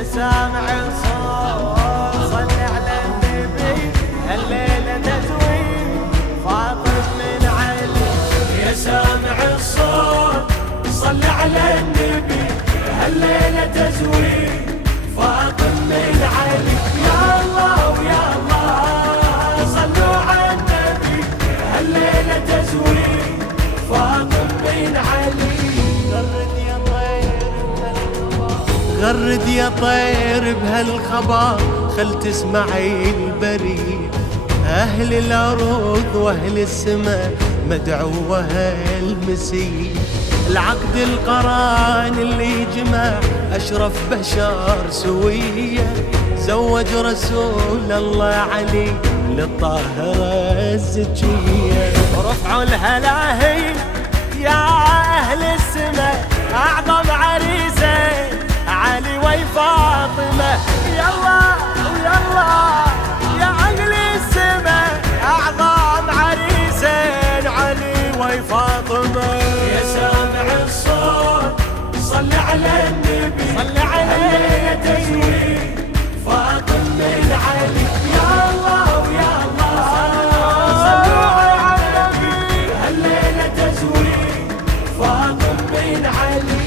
يا سامع الصوت صل على النبي هالليلة تزويد فاطم من علي. يا سامع الصوت صل على النبي هالليلة تزويد فاطم من علي. يا الله ويا الله صلوا على النبي هالليلة تزويد فاطم من علي. غرد يا طير بهالخبر خل تسمعي البريد. أهل الأرض وأهل السماء مدعوة المسيح. العقد القران اللي جمع أشرف بشر سوية زوج رسول الله علي للطاهرة الزكية. رفعوا الهلاهي يا أهل السماء أعظم عريسين علي وفاطمة. يلا ويلا يا أهل السماء أعظم عريسين علي وفاطمة. يا سامع الصوت صل على النبي صل عليه تزويد فاطم من علي. يا الله ويا الله صلوا على النبي هالليلة تزويد فاطم من علي.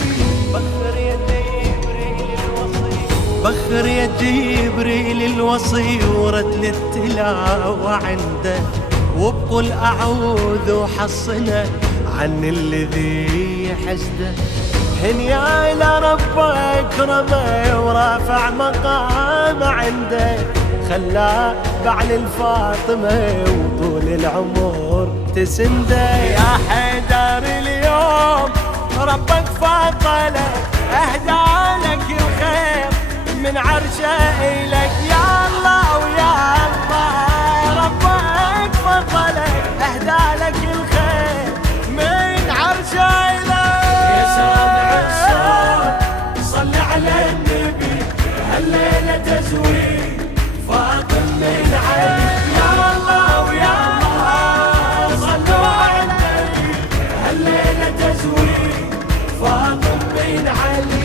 بخر يا جبريل الوصي ورتل التلاوة عنده وبقول أعوذ وحصنا عن الذي حسده. هنيا إلى ربك رمى ورافع مقام عنده خلاه بعل الفاطمة وطول العمر تسنده. يا حيدر اليوم ربك فضله أهدى لك الخير من عرشه إليك. يا الله ويا الله ربك فضلك أهدى لك الخير من عرشه إليك. يا سامع الصوت صل على النبي هالليلة تزويد فاطم من علي. يا الله ويا الله صلوا على النبي هالليلة تزويد فاطم من علي.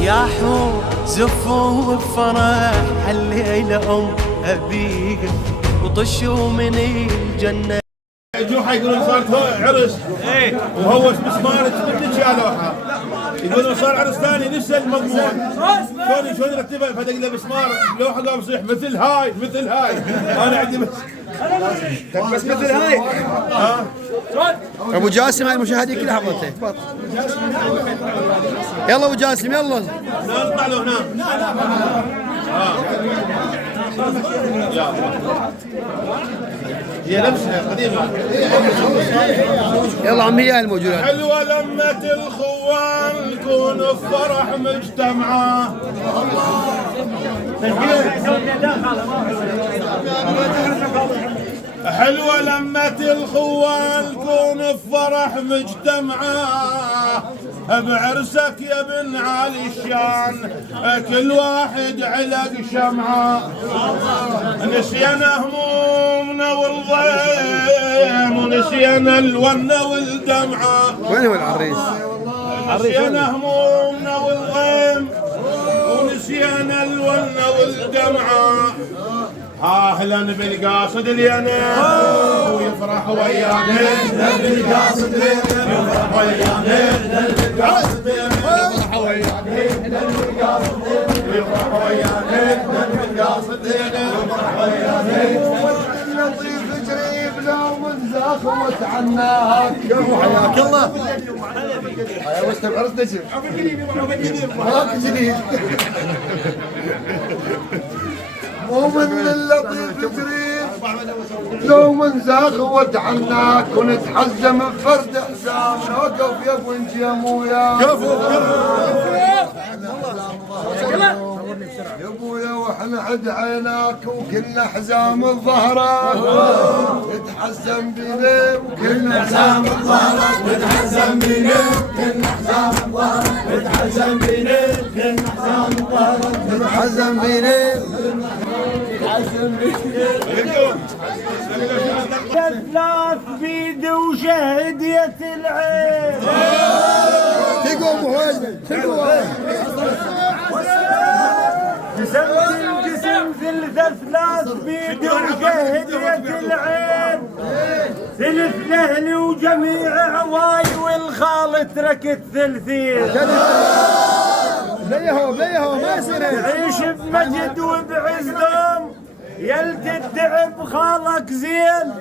يا حور زفوا بفرح هالليلة أم أبيها وطشوا من الجنة. يجوها يقولون صارت عرس وهوش مسمار منك يا لوحة. يقولون صار عرس ثاني نفس المضمون. شلون يرتبها فدق له مسمار لوحة قام يصيح مثل هاي مثل هاي. أنا عندي بس مثل هاي. ابو جاسم هاي المشاهدين كلها حضرته. يلا ابو جاسم يلا نطلع له هنا. هي نفسها قديمة. يلا عمي هاي الموجودة. حلوة لمة الخوان نكون بفرح مجتمعة. حلوة لمة الخوان نكون بفرح مجتمعة. بعرسك يا بن علي الشان كل واحد علق شمعة. نسينا همومنا والضيم ونسينا الونة والدمعة. وين هو العريس؟ نسينا همومنا والضيم ونسينا الونة والدمعة. اهلا بالقاصد الينا ويفرح ويانا بالقاصد يفرح ويانا بالقاصد يفرح ويانا يفرح ويانا بالقاصد يفرح ويانا. لطيف جريب لو من زاخوت عناك. حياك الله. يا وسط بعرس نجم ماك جديد. ومن اللطيف جريب لو من زاخوت عناك ونتحزم بفرد حزام. وقف يا ابو انت يا مويا يا ابويا واحنا عد عيناك وكلنا حزام الظهرات نتحزم بينا وكلنا حزام الظهرات نتحزم بينا وكلنا حزام الظهرات نتحزم بينا وكلنا حزام الظهرات نتحزم بينا نتحزم بينا. ثلاث بيد وشهدية العين تقوم واجد جسم ثلث ثلاث بيد وشهدية العين ثلث لأهلي وجميع عواي والخال تركت ثلثين بليهو ما يصير عيش بمجد وبعز دوم يلت التعب خالك زين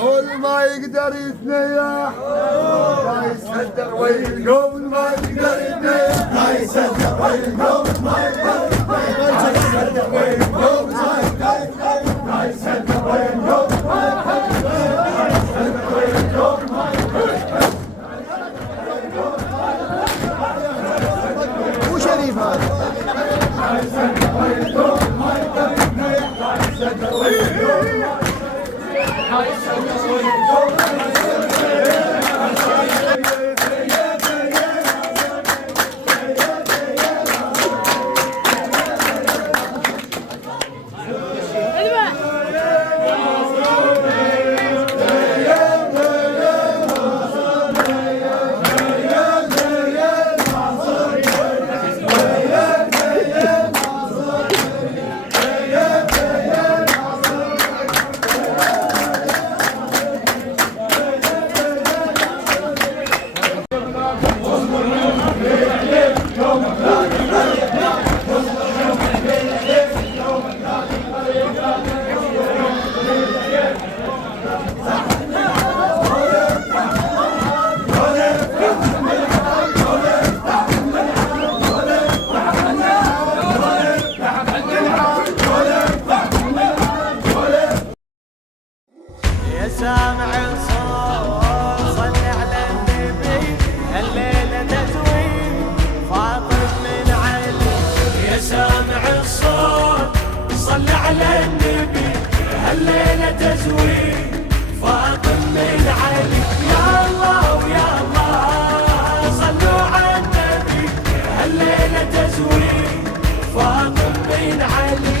هو اللي ما يقدر يتنيح ما يصدق ويلقوم ما يقدر يتنيح ما يصدق ويلقوم ما يقدر ما يصدق ويلقوم ما يصدق ويلقوم مو شريف هذا سامع الصوت صل على النبي الليلة تزويد فاطم من علي يا سامع الصوت صل على النبي الليلة تزويد فاطم من علي يا الله ويا الله صلوا على النبي الليلة تزويد فاطم من علي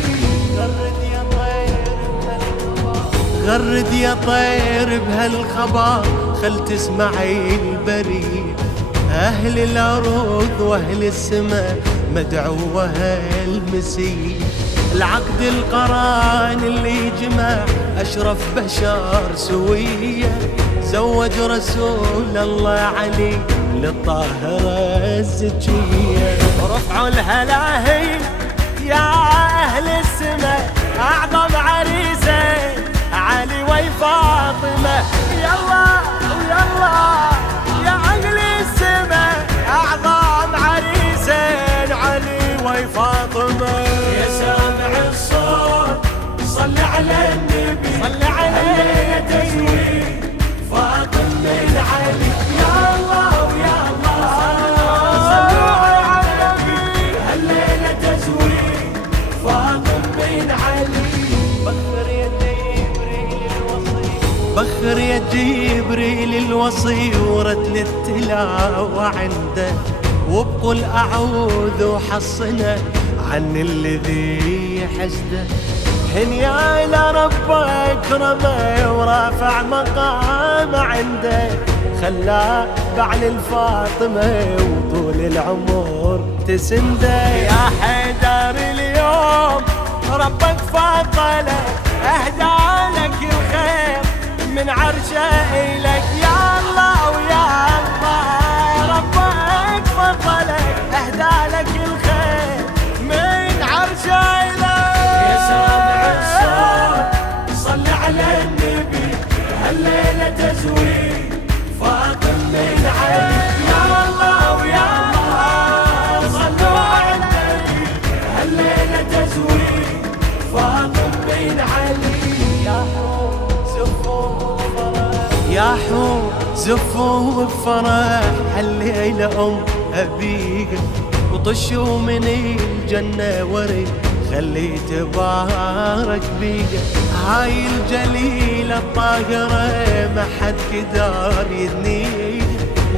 غرد يا طير بهالخبر خل تسمعي البريد أهل الأرض وأهل السماء مدعوة المسيح العقد القران اللي جمع أشرف بشر سوية زوج رسول الله علي للطاهرة الزكية رفعوا الهلاهي يا أهل السماء أعظم عريسين علي وفاطمة يلا ويلا يا أهل السماء أعظم عريسين علي وفاطمة يا سامع الصوت صل على النبي صل عليه تزويد فاطم من علي يا الله ويا الله صلوا على النبي الليلة تزويد فاطم من علي بخر يا جبريل الوصي ورتل التلاوة عنده وبقول أعوذ وحصنا عن الذي حسده هنيا إلى ربك رمي ورافع مقام عنده خلاه بعل الفاطمة وطول العمر تسنده يا حيدر اليوم ربك فضلك أهدى لك الخير من عرشه إليك يا الله ويا الله ربك فضلك أهدى لك الخير من عرشه إليك يا سامع الصوت صل على النبي الليلة تزويد فاطم من علي يا الله ويا الله صلوا على النبي الليلة تزويد فاطم من علي يا حور زفوا بفرح هالليلة أبيك وطشوا من الجنة ورد خلي تبارك بيك هاي الجليلة الطاهرة ما حد قدر يدنيك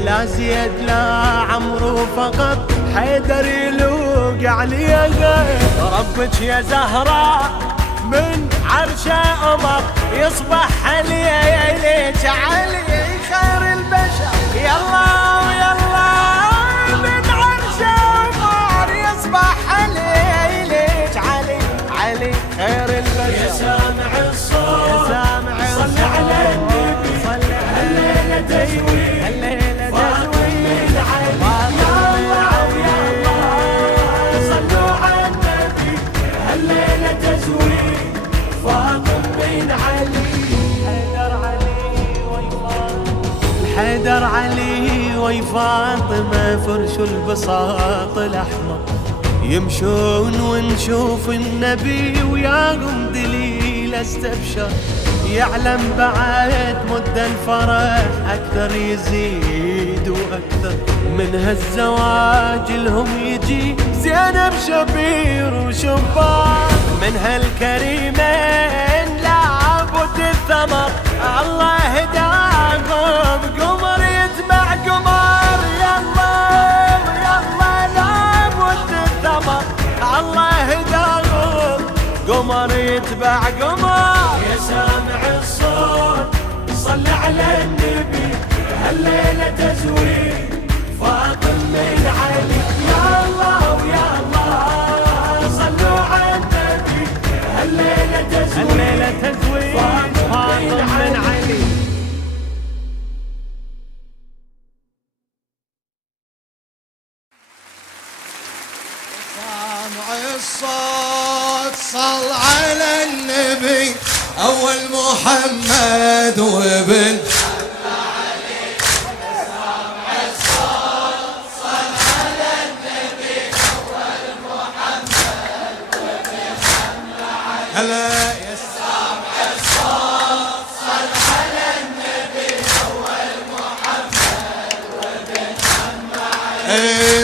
لا زيد لا عمرو فقط حيدر يلوق عليها ربك يا زهراء من عرشه أمر يصبح عليك عليك خير البشر يلا ويلا من عرشه ومار يصبح علي ليش علي علي خير البشر يا سامع الصوت يا سامع الصوت صل على النبي صل الليلة تزويد الليلة تزويد علي يا الله صلوا على النبي الليلة تزويد فاطم بن علي حيدر علي وي فاطمة فرش البساط الأحمر يمشون ونشوف النبي وياهم دليل استبشر يعلم بعد مد الفرح أكثر يزيد وأكثر من هالزواج لهم يجي زينب شبير وشبار من هالكريمين لابد الثمر الله هداهم قمر يتبع قمر يلا يلا لابد الثمر الله هداهم قمر يتبع قمر يا سامع الصوت صل على النبي هالليلة تزويد فاطم بن علي يا الله ويا الله صلوا على النبي هالليلة تزويد فاطم بن علي سامع الصوت صل على النبي أول محمد وابن سامع الصوت صل على النبي أول محمد وابن هلا يا سامع الصوت صل على النبي أول محمد وابن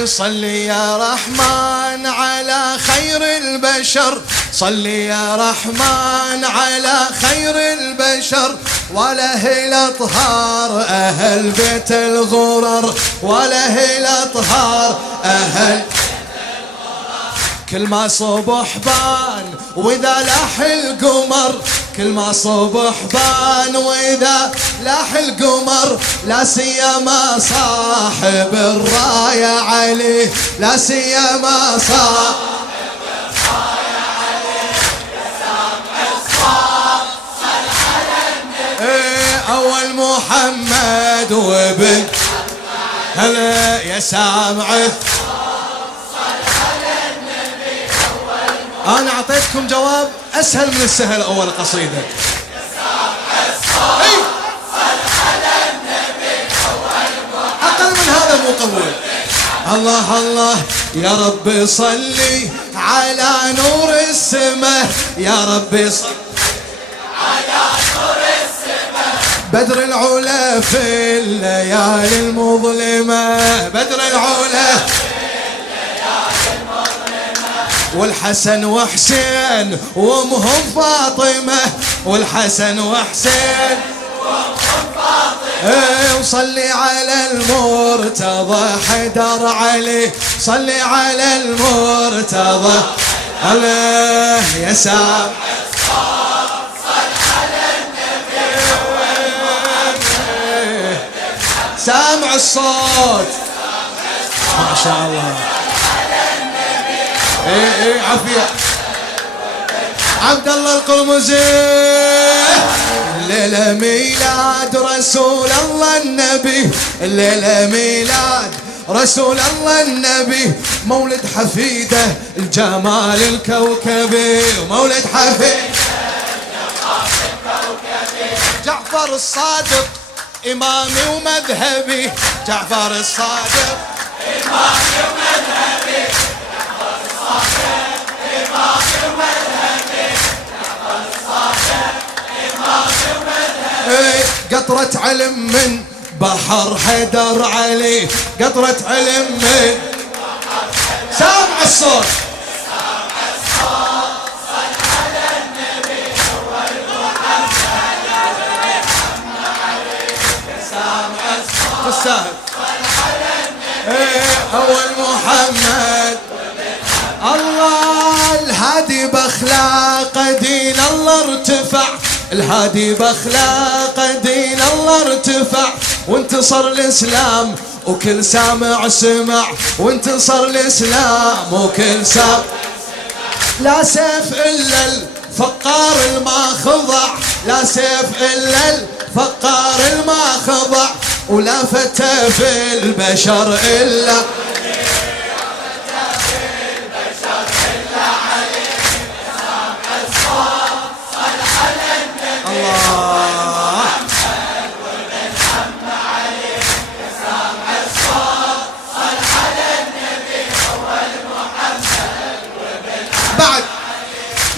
صل يا رحمن على خير البشر صل يا رحمن على خير البشر وله الأطهار أهل بيت الغرر وله الأطهار أهل كل ما صبح بان وإذا لاح القمر كل ما صبح بان وإذا لاح القمر لا سيما صاحب الراية علي لا سيما صاحب الراية علي يا سامع الصوت صل على النبي أول محمد وابن هلا يا سامع أنا أعطيتكم جواب أسهل من السهل أول قصيدة أقل من هذا مو قبول الله الله يا رب صلي على نور السماء يا رب صلي على نور السماء بدر العلا في الليالي المظلمة بدر العلا والحسن وحسين وامهم فاطمة والحسن وحسين وامهم فاطمة وصلي على المرتضى حيدر علي صلي على المرتضى الله يا سامع الصوت صل على النبي سامع الصوت ما شاء الله ايه عافية عبد الله القرمزي الليلة ميلاد رسول الله النبي الليلة ميلاد رسول الله النبي مولد حفيده الجمال الكوكبي مولد حفيده الجمال الكوكبي جعفر الصادق إمامي ومذهبي جعفر الصادق إمامي ومذهبي قطرة علم من بحر حيدر علي قطرة علم من سامع الصوت سامع الصوت صل على النبي أول محمد سامع الصوت تستاهل صل على النبي أول محمد الله الهادي باخلاق دين الله ارتفع الهادي باخلاق دين الله ارتفع وانتصر الإسلام وكل سامع سمع، وانتصر الإسلام وكل سامع. لا سيف إلا الفقار الما خضع، لا سيف إلا الفقار الما خضع، ولا فتى في البشر إلا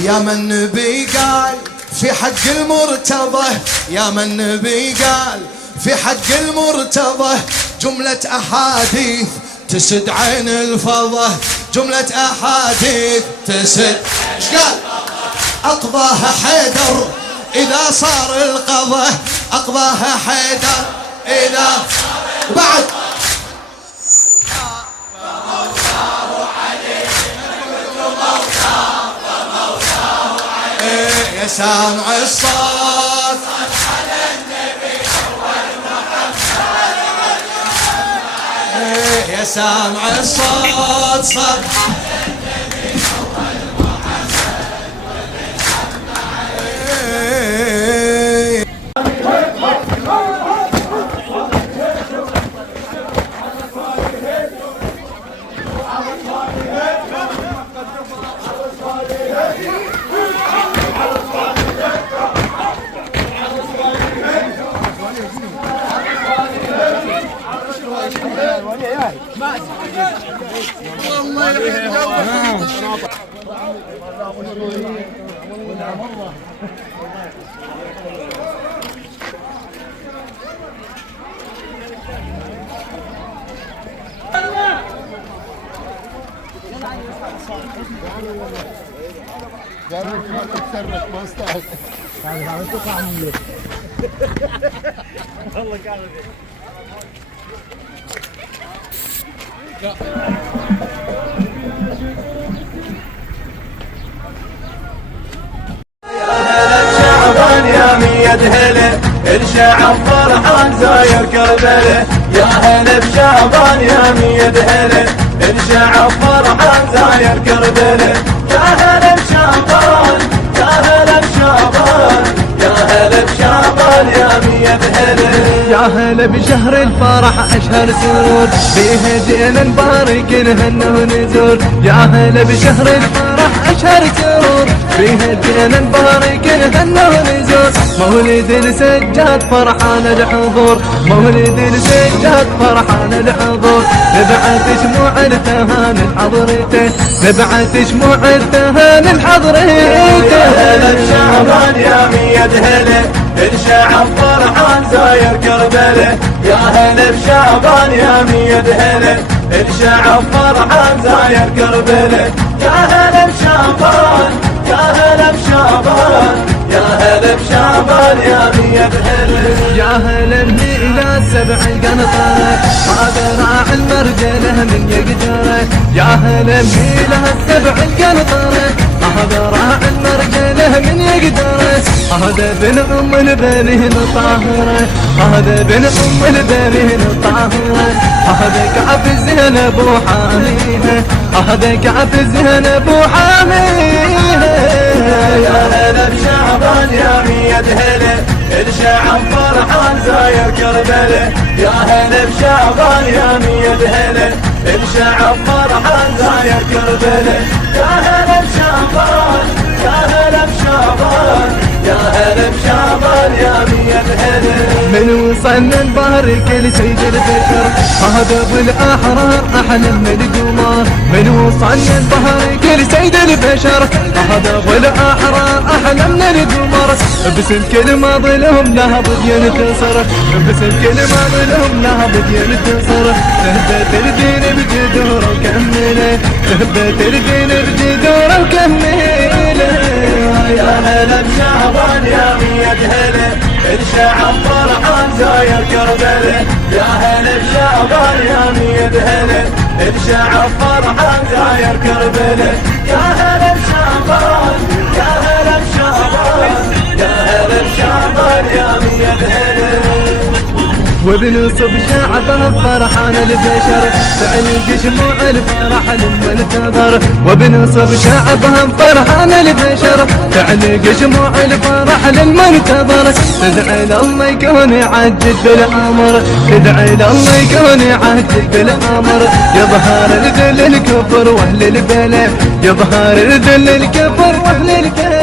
يا من النبي قال في حق المرتضى، يا من النبي قال في حق المرتضى جملة أحاديث تسد عين الفضة، جملة أحاديث تسد. ايش قال؟ أقضاها حيدر إذا صار القضاء، أقضاها حيدر إذا بعد. يا سامع الصوت صل على النبي أول محمد، يا سامع الصوت صل على النبي أول شعبان يا ميد هلا الشعب فرحان زاير كربله، يا هلا بشعبان يا ميد هلا الشعب فرحان زاير كربله، يا هلا بشعبان يا هلا بشعبان يا هلا بشعبان يا ميد هلا، يا هلا بشهر الفرح اشهر سرور فيه جينا نبارك نهنى ونزور، يا هلا بشهر الفرح اشهر سرور فيه جينا نبارك نهنى ونزور، مولد السجاد فرحان الحضور، مولد السجاد فرحان الحضور، نبعث شموع التهاني حضرته، نبعث شموع التهاني حضرته، يا هلا بشعبان يا ميد هلا الشعب فرحان زاير كربله، يا هلا بشعبان يا ميد هلا الشعب فرحان زاير كربله، يا هلا بشعبان يا هلا بشعبان يا هلا بشعبان يا ميد هلا، يا هلا بميلاد سبع القنطرة هذا راع المرجله من يقدره، يا هلا بميلاد سبع القنطرة هذا راع المرجله من يقدره، هذا بن ام البنين الطاهره، هذا بن ام البنين الطاهره، هذا كعب زينب وحاميها، هذا كعب زينب وحاميها، يا هلا بشعبان يا ميد هلا الشعب فرحان زاير كربله، يا هلا بشعبان يا ميد هلا الشعب فرحان زاير كربله، يا هلا بشعبان يا هلا بشعبان يا هلا بشعبان يا ميد هلا، من وصلنا نبارك لسيد البشر هذا بالاحرار احلى من القمر، من وصلنا نبارك لسيد البشر هذا بالاحرار احلى من القمر، باسم كل ما ظلهم لها بدي ينتصر، باسم كل ما ظلهم لها بدي ينتصر، ثبت الدين بجذوره وكمله، ثبت الدين بجذوره وكمله، يا هلا بشعبان يا ميد هلا الشعب فرحان زاير كربله، يا هلا بشعبان يا ميد هلا الشعب فرحان زاير كربله، يا هلا بشعبان يا هلا بشعبان يا هلا بشعبان يا ميد هلا، وبنصب شعبه فرحان البشر تعلق شموع الفرح للمنتظر وبنصب شعبه فرحان البشر تعلق شموع الفرح للمنتظر تدعي لله يكون يعجل بالامر تدعي لله يكون يعجل بالامر يظهر الذل الكفر واهل البلا يظهر الذل الكفر واهل البلا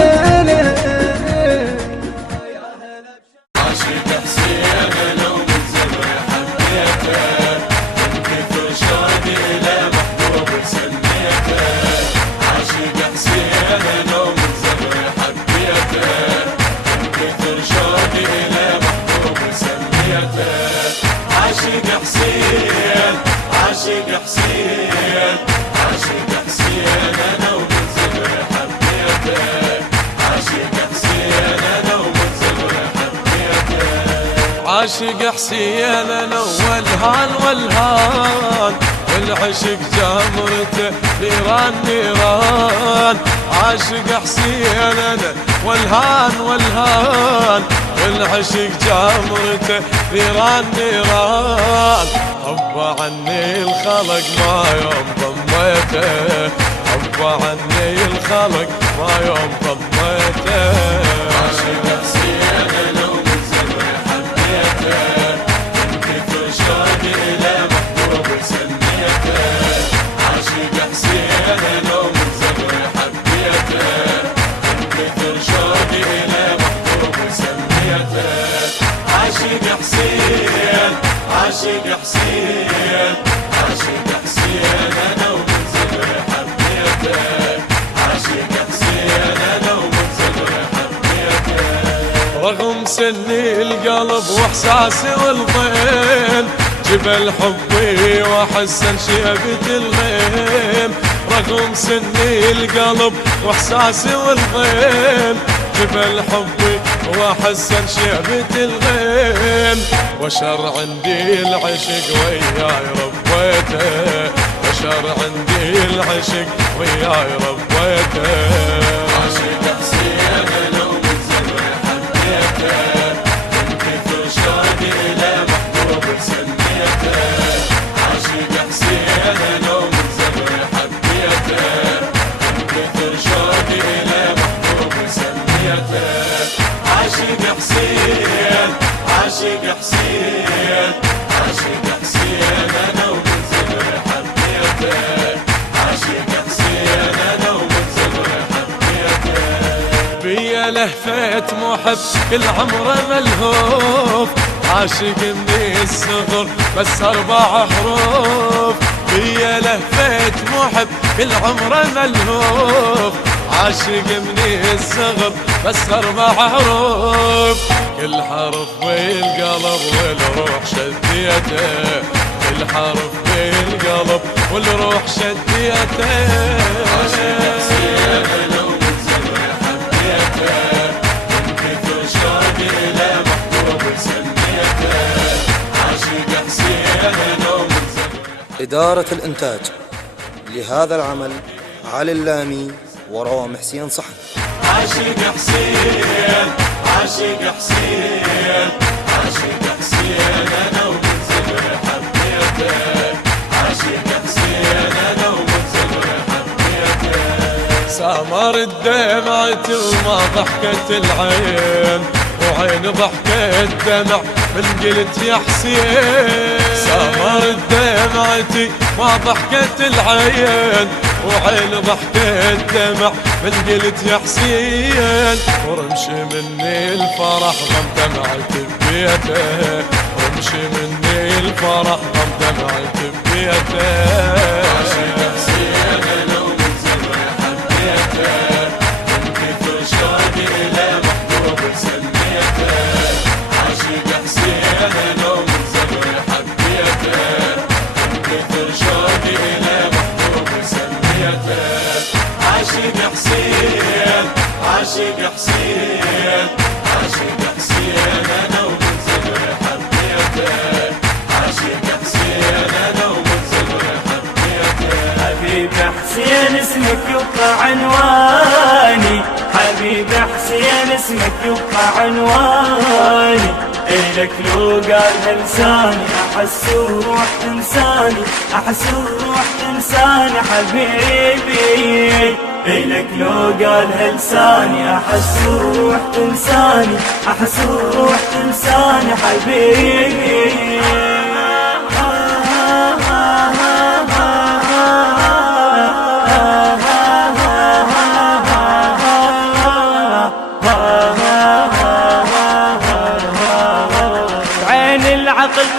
عاشق حسين انا والهان والهان والعشق جمرته نيران نيران عاشق حسين انا والهان والهان والعشق جمرته نيران نيران حب عني الخلق ما يوم ضميته حب عني الخلق ما يوم ضميته عاشق حسين انا عاشق حسين عاشق حسين انا ومن صغري حبيته عاشق حسين انا ومن صغري حبيته رغم سني القلب واحساسي والضيم جبل حبي واحسن شيبة الغيم رغم سني القلب واحساسي والضيم جبل حبي واحسن شيبة الغيم وشر عندي العشق وياي ربيته وشر عندي العشق وياي ربيته عاشق حسين انا ومن صغري حبيته من كثر شوقي الى محبوب سميته عاشق حسين انا ومن صغري حبيته من كثر شوقي الى محبوب سميته عاشق حسين عاشق حسين عاشق حسين انا ومن صغري حبيته عاشق حسين انا ومن صغري حبيته بيا لهفت محب كل عمره ملهوف عاشق من الصغر بس 4 حروف بيا لهفت محب كل عمره ملهوف عاشق من الصغر بس 4 حروف كل حرف بالقلب والروح شديته كل حرف بالقلب والروح شديته عاشق حسين انا ومن صغري حبيته من كثر شوقي الى محبوب سميته عاشق حسين انا ومن صغري. إدارة الإنتاج لهذا العمل علي اللامي وروام حسين صحن. عاشق حسين عاشق حسين عاشق حسين انا ومن صغري حبيته عاشق حسين انا ومن صغري حبيته سامرت دمعتي وما ضحكت العين وعين ضحكت دمع من قلت يا حسين سامرت دمعتي ما ضحكت العين وعين ضحكت دمع من قلت يا حسين ورمشي مني الفرح ضم دمعتي ببيته ورمشي مني الفرح ضم دمعتي ببيته عاشق حسين انا ومن صغري حبيته من كثر شوقي الى محبوب سميته عاشق حسين انا ومن صغري حبيته من كثر شوقي الى محبوب سميته عاشق حسين عاشق حسين عاشق حسين انا ومن صغري حبيته عاشق حسين انا ومن صغري حبيته حبيب حسين اسمك يبقى عنواني حبيب حسين اسمك يبقى عنواني إلك لو قالها لساني أحس الروح تنساني، أحس الروح تنساني حبيبي. إلك لو قالها لساني أحس الروح تنساني، أحس الروح تنساني حبيبي.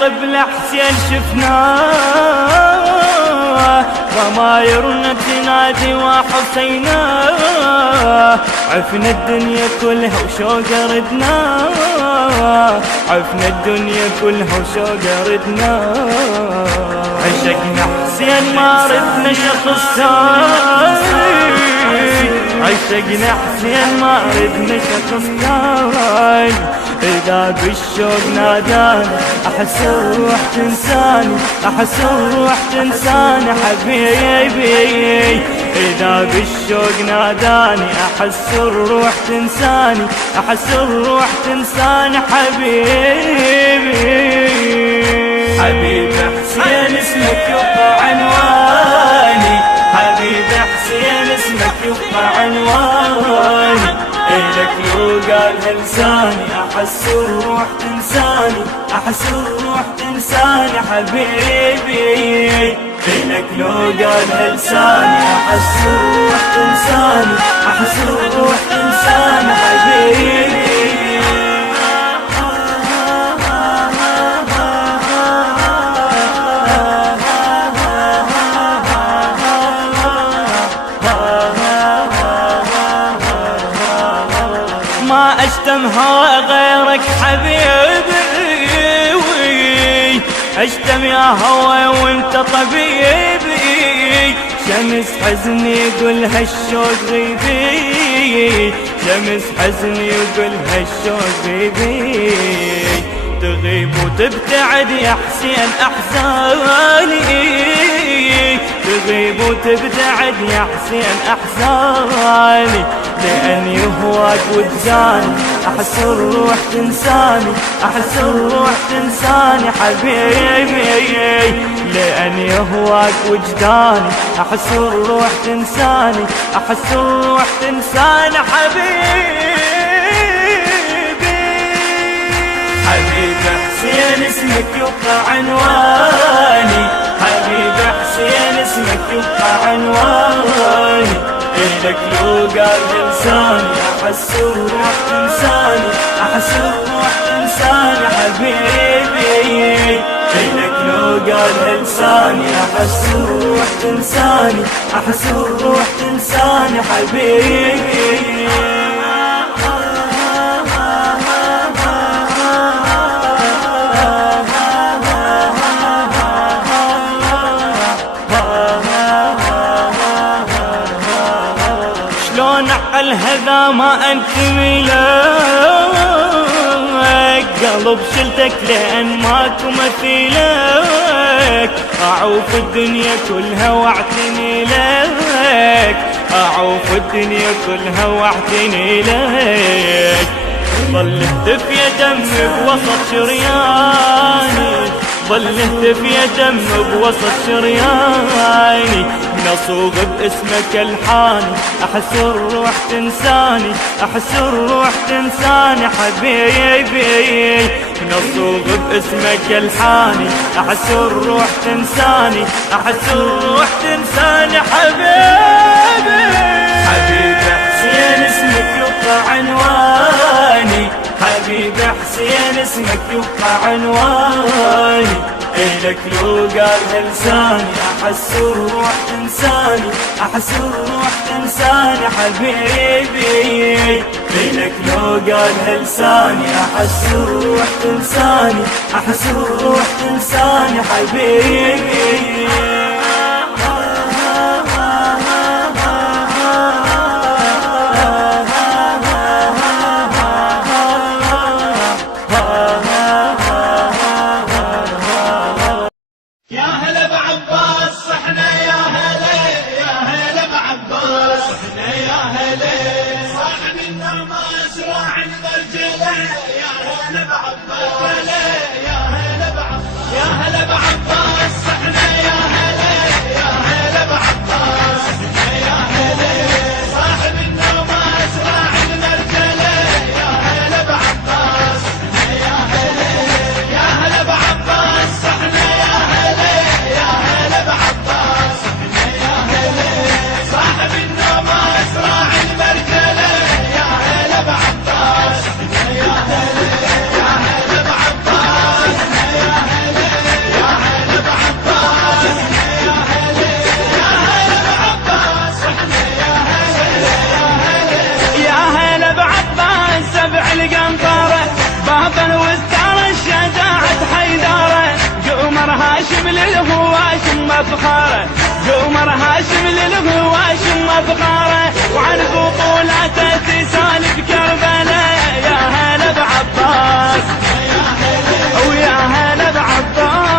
قبل حسين شفناه ضمايرنا تنادي وحسينا، عفنا الدنيا كلها وشوق ردنا، عفنا الدنيا كلها وشوق ردنا. عشقنا حسين ما ردنا شخص ثاني، عشقنا حسين ما ردنا شخص ثاني. إذا بالشوق ناداني أحس الروح تنساني، أحس الروح تنساني حبيبي. إذا بالشوق ناداني أحس الروح تنساني، أحس الروح تنساني حبيبي. حبيب حسين اسمك يبقى عنواني، حبيب حسين اسمك يبقى عنواني. إلك لو قالها لساني أحس الروح تنساني، أحس الروح تنساني حبيبي. إلك لو قالها لساني أحس الروح تنساني، أحس الروح تنساني حبيبي. ما أشتم هوى غيرك حبيبي، أشتم يا هوى وانت طبيبي. شمس حزني يقول هالشوق غيبي، شمس حزني يقول هالشوق غيبي. تغيب وتبتعد يا حسين أحزاني، تغيب وتبتعد يا حسين أحزاني. لأني هواك وجداني أحس الروح تنساني، أحس الروح تنساني حبيبي. لأني هواك وجداني أحس الروح تنساني، أحس الروح تنساني حبيبي. حبيب حسين اسمك يبقى عنواني، حبيب حسين اسمك يبقى عنواني. إلك لو قالها لساني أحس الروح تنساني، أحس الروح تنساني حبيبي. إلك لو قالها لساني أحس الروح تنساني، أحس الروح تنساني حبيبي. الهذا ما انتمي لك، قلب شلتك لان ماكو مثيلك. اعوف الدنيا كلها واعتني لك، اعوف الدنيا كلها واعتني لك. ظل اهتف يا دم بوسط شرياني، ظل اهتف يا دم بوسط شرياني. نصوغ باسمك الحاني احس الروح تنساني، احس الروح تنساني حبيبي. نصوغ باسمك الحاني احس الروح تنساني، احس الروح تنساني حبيبي. حبيب حسين اسمك يبقى عنواني، حبيب حسين اسمك يبقى عنواني. إلك لو قالها لساني أحس الروح تنساني، أحس الروح تنساني حبيبي. إلك لو قالها لساني أحس الروح تنساني، أحس الروح تنساني حبيبي. صاحب النعمة اسرع عند الجلال، يا هلا بعباس. مفخره، قمر هاشم للهواشم مفخره، وعن بطولاته تسالف كربلاء. يا هلا بعباس ويا هلا بعباس.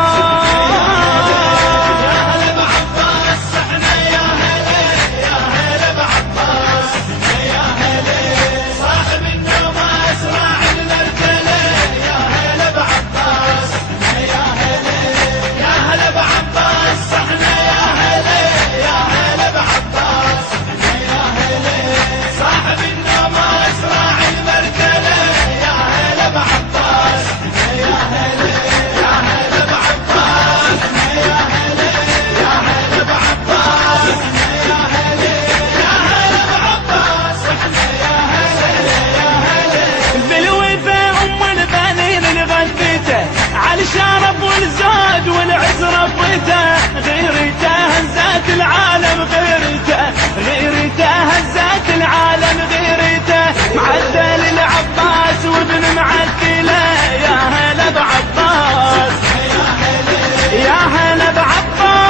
الشرف والزاد والعز ربيته، غيرته هزات العالم غيرته، غيرته هزات العالم غيرته، معدل العباس وابن معدله. يا هلا بعباس يا هلا بعباس.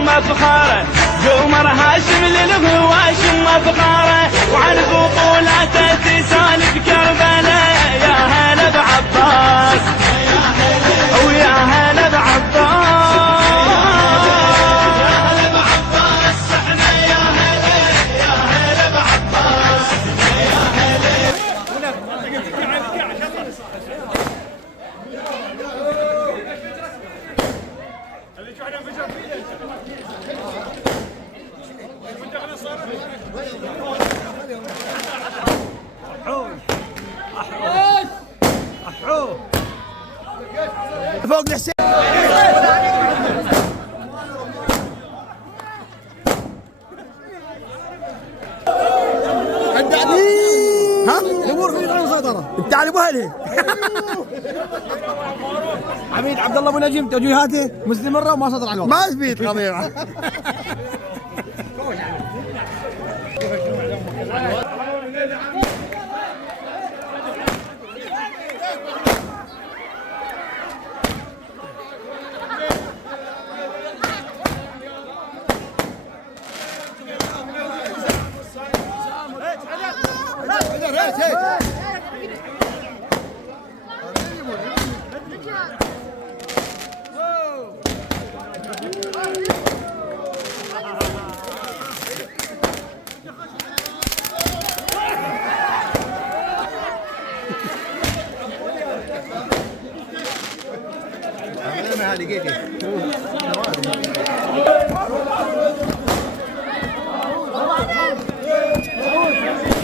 مفخره، قمر هاشم للهواشم مفخره، وعن بطولاته تسالف كربلاء. يا هلا بعباس ويا هلا بعباس. فوق الحسين ها الامور في المسيطره. انت على بهله عميد عبد الله ابو نجم توجيهاته مستمره وما سطر على الوضع. ما تفيد طبيعه.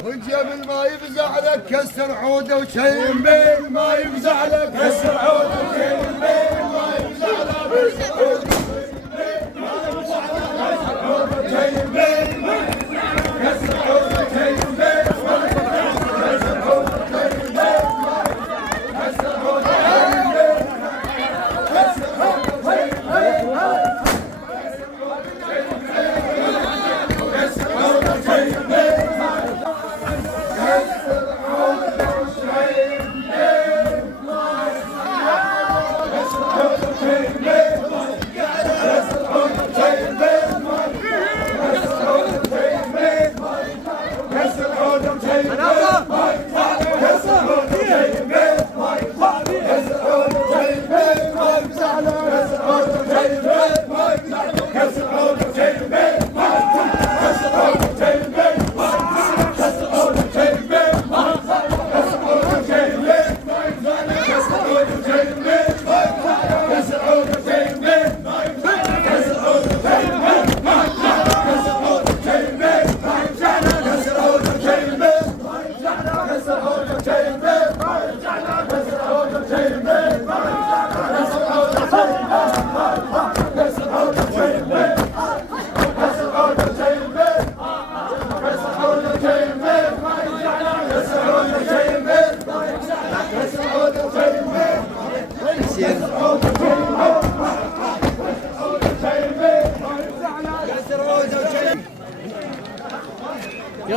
وجيب ما يفزع لك كسر عوده وشيء بين ما يفزع لك كسر عوده وشيء بين ما يفزع لك كسر عوده وشيء بين ما يفزع لك كسر عوده وشيء بين كسر عوده وشيء بين كسر عوده وشيء بين كسر عوده وشيء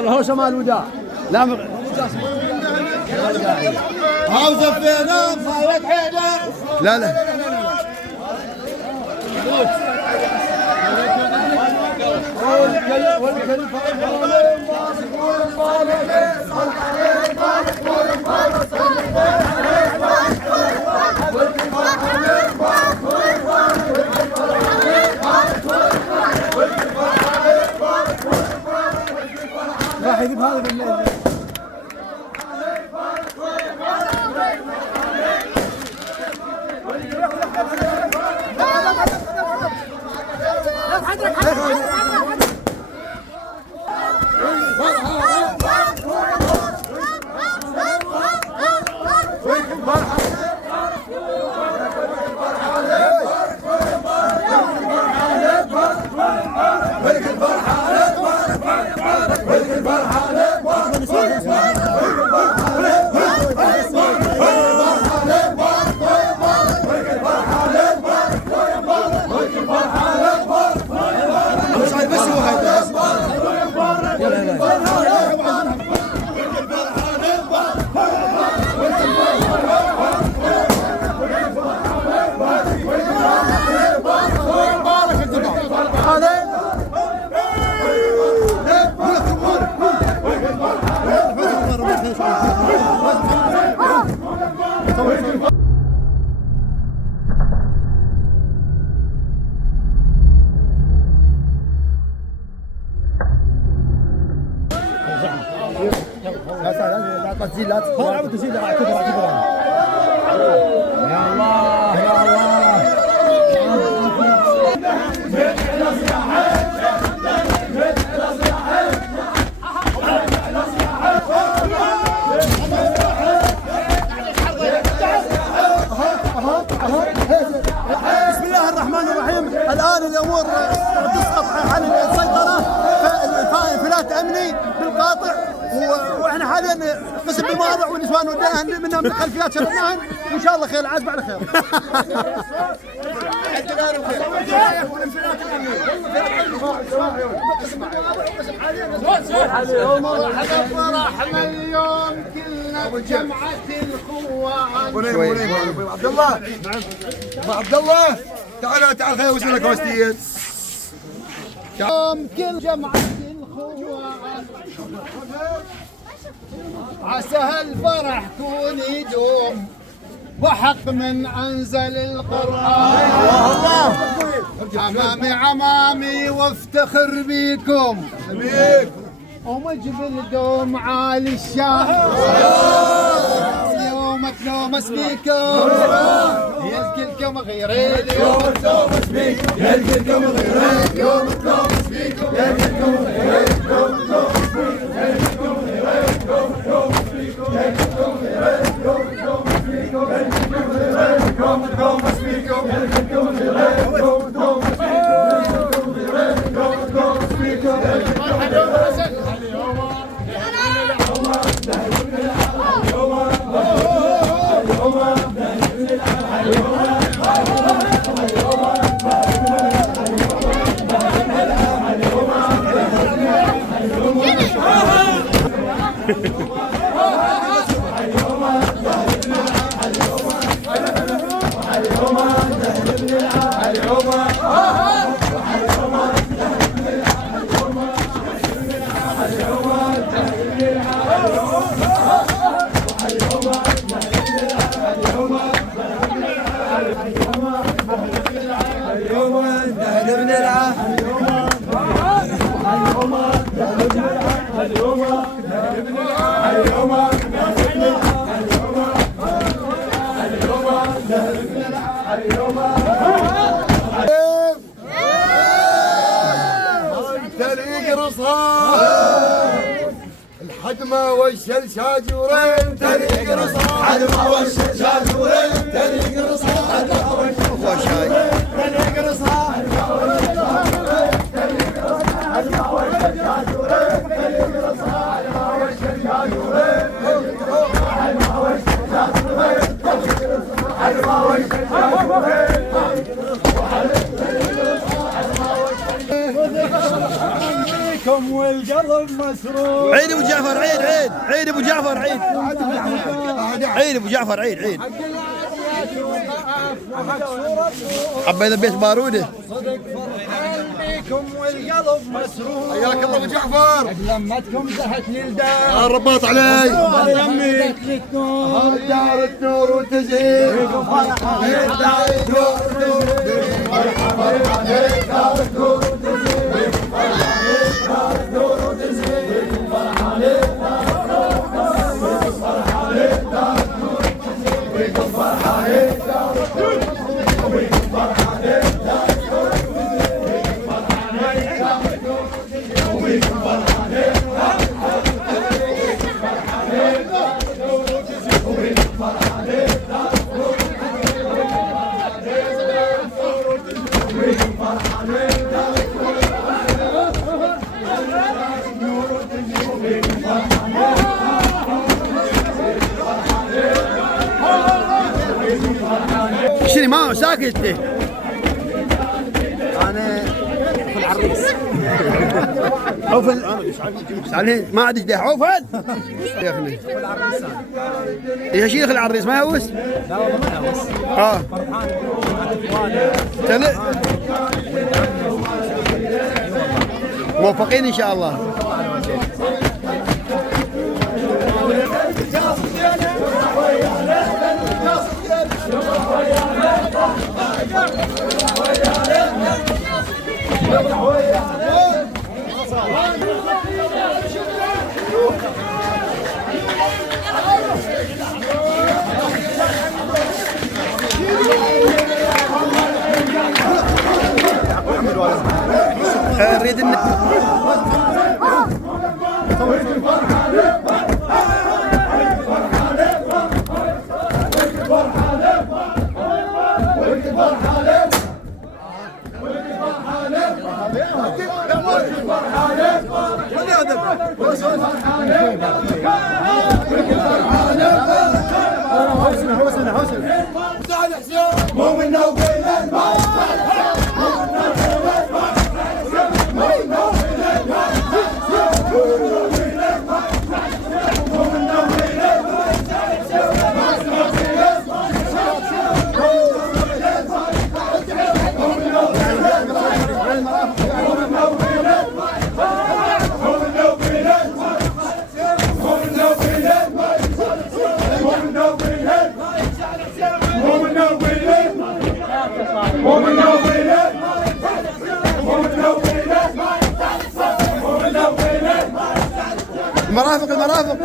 هو شمال وداع. لا هاو زفينا صايرت حيدر. لا لا راح يجيب هذا بالليل. لا تزيد لا تزيد يا الله يا الله. بسم الله الرحمن الرحيم. الآن الأمور تسقط عن السيطرة، انفلات أمني بالقاطع، واحنا حاليا قسم بالمواضع والنسوان وداهن منهم الخلفيات شرناهن، وان شاء الله خير العاد بعد خير. اليوم احنا فرحنا اليوم كلنا بجمعة الخوان. ابو عبد الله ابو عبد الله تعال خلينا نوزن لك وستين. يوم كل جمعة الخوان عسى هالفرح كون يدوم وحق من أنزل القرآن. عمامي عمامي وافتخر بيكم ومجبل دوم عالي الشام. يومك نومس بيكم يلكلكم غيرين. يومك نومس بيكم يلكلكم غيرين. يومك نومس بيكم يلكلكم غيرين. يومك نومس بيكم يلكلكم غيرين. يومك نومس بيكم يلكلكم غيرين. يومك نومس بيكم يلكلكم غيرين. يومك نومس بيكم يلكلكم غيرين. يومك نومس بيكم يلكلكم غيرين. يومك نومس بيكم الحدمة والشلشاجورين تريق رصاص. الحدمة والشلشاجورين تريق رصاص. الحدمة والشلشاجورين تريق رصاص. الحدمة والشلشاجورين تريق رصاص. الحدمة والشلشاجورين تريق رصاص. الحدمة والشلشاجورين تريق رصاص. الحدمة والشلشاجورين عليكم والقلب مسرور. عيد ابو جعفر، عيد عيد عيد ابو جعفر، عيد عيد ابو جعفر، عيد عيد. حبيت بيت باروده. صدق فرحان بيكم والقلب مسرور. حياك الله ابو جعفر. لمتكم زهت للدار. الرباط علي. دار النور وتزهير. دار النور شنو ما ساكت انت؟ انا في العريس. حوفل عليه ما عاد يجدح حوفل يا اخي. يا شيخ العريس ما يهوس؟ لا والله ما يهوس. فرحان. موفقين ان شاء الله. نريد المرافق المرافق.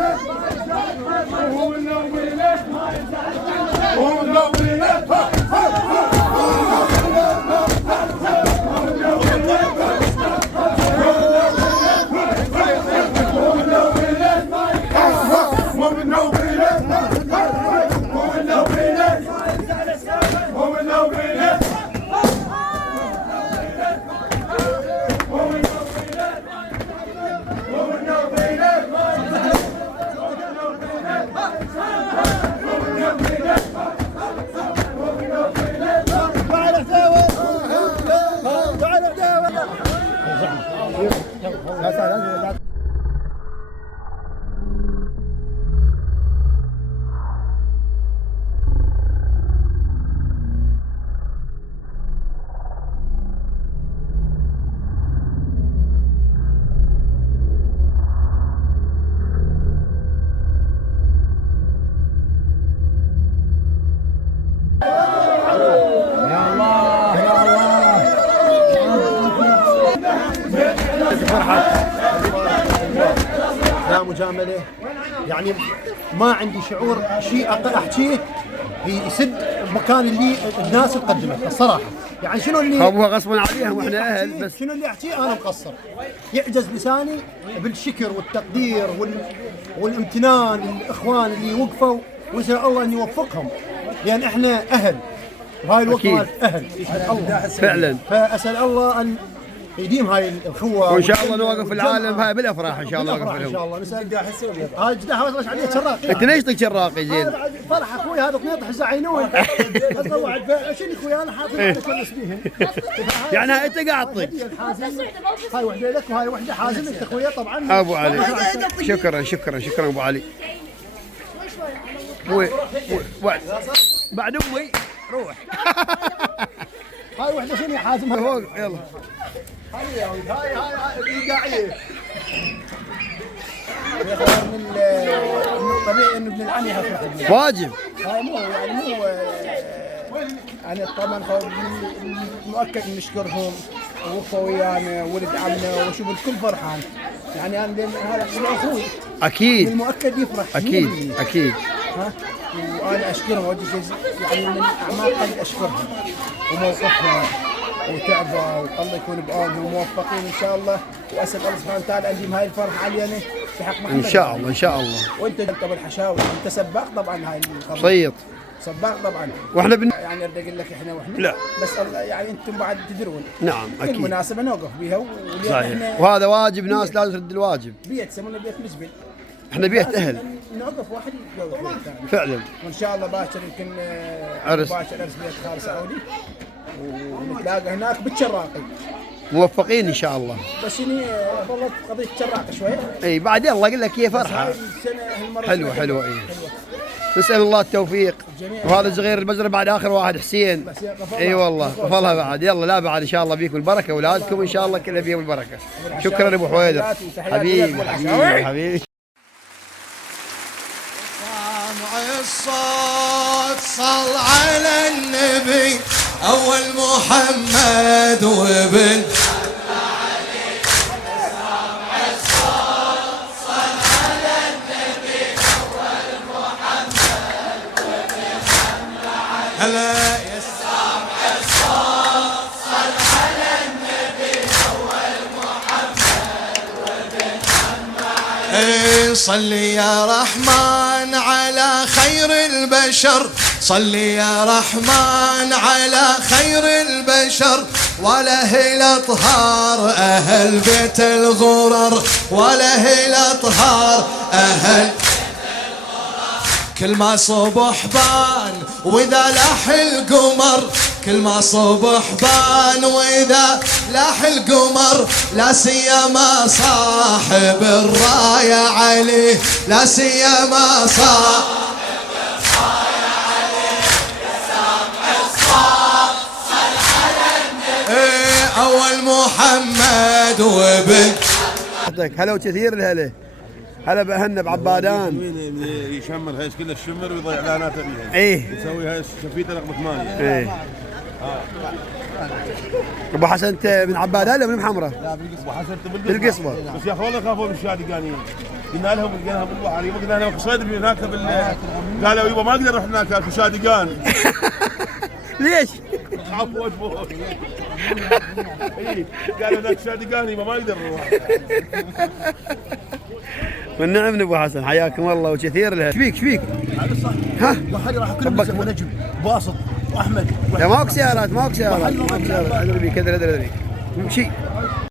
لا مجامله، يعني ما عندي شعور شيء احكيه يسد المكان اللي الناس قدمته الصراحه. يعني شنو اللي هو غصبا عليهم واحنا اهل، بس شنو اللي احكيه انا مقصر. يعجز لساني بالشكر والتقدير والامتنان للاخوان اللي وقفوا، واسال الله ان يوفقهم، لان احنا اهل وهاي الوقفه اهل الله فعلا. فاسال الله ان يديم هاي الاخوه وان شاء الله نوقف العالم هاي بالافراح ان شاء الله نوقف ان لهم. شاء الله نسال هاي جداح وصلش عليه شراق انت ليش طق شراقي زين؟ فرح اخوي هذا طنيطح الزعينون شنو اخوي انا حاطط على كل بيهم يعني هاي انت قاعد طق. هاي وحده لك وهاي وحده حازم انت اخويا طبعا. ابو علي شكرا ابو علي. بعد امي روح. هاي وحده شنو حازم فوق يلا. هاي قاعيه من الطبيعي انه ابن العم يفرح. واجب. هاي مو يعني طبعا مؤكد نشكرهم ووقفوا ويانا ولد عمنا وشوف الكل فرحان يعني انا هذا اخوي اكيد المؤكد يفرح اكيد ها وانا اشكرهم يعني من اعماق قلبي اشكرهم وموقفهم وتعبوا والله يكون بعونهم وموفقين ان شاء الله واسال الله سبحانه وتعالى ان يديم هاي الفرحه علينا في حق محمد ان شاء الله. وانت بالحشاوي انت سباق طبعا هاي الخبر. صيط سباق طبعا واحنا يعني بدي اقول لك احنا واحنا لا بس يعني انتم بعد تدرون. نعم اكيد المناسبه نوقف بها صحيح وهذا واجب ناس لازم ترد الواجب. بيت يسمونه بيت مزبل. احنا بيت اهل نوقف واحد يوقف بيت ثاني فعلا. وان شاء الله باكر يمكن عرس باكر عرس بيت خال سعودي ونتلاقى هناك بالشراقي. موفقين ان شاء الله. بس اني والله قضيه الشراقي شويه. اي بعد يلا اقول لك هي فرحه حلوه اي. نسال الله التوفيق. وهذا صغير البزره بعد اخر واحد حسين. اي والله قفلها بعد. يلا لا بعد ان شاء الله بيكم البركه واولادكم ان شاء الله كلها فيهم البركه. شكرا ابو حويدر حبيبي. سامع الصوت صل على النبي اول محمد وابن هلا يا سامع الصوت صل على النبي اول محمد وابن محمد. صل يا رحمن على خير البشر صل يا رحمن على خير البشر وله الاطهار اهل بيت الغرر وله الاطهار اهل كل ما صبح بان واذا لاح القمر كل ما صبح بان واذا لاح القمر لا سيما صاحب الرايه علي لا سيما صاحب الرايه علي يا سامع الصوت صل على النبي اول محمد وابن هلا وكثير الهلا. هلا باهلنا بعبادان. يشمر هاي كل الشمر ويضيع اعلاناته بيها. ايه يسوي هاي شفيته رقم 8. ايه ابو حسن انت من عبادان ولا من محمره؟ لا بالقصبه حسن بالقصبه. بس يا اخي والله خافوا من الشادقانيين. قلنا لهم بالبحر يبا قلنا لهم صيد هناك قالوا يبا ما اقدر اروح هناك اكو شادقان. ليش؟ خافوا وجبوا. قالوا هناك شادقان يبا ما اقدر نروح. والنعم ابو حسن حياكم الله وكثير لها. ايش فيك؟ ها؟ وحي راح كل ونجم واسط واحمد. لا ماكو سيارات ادري بيك ادري. شيء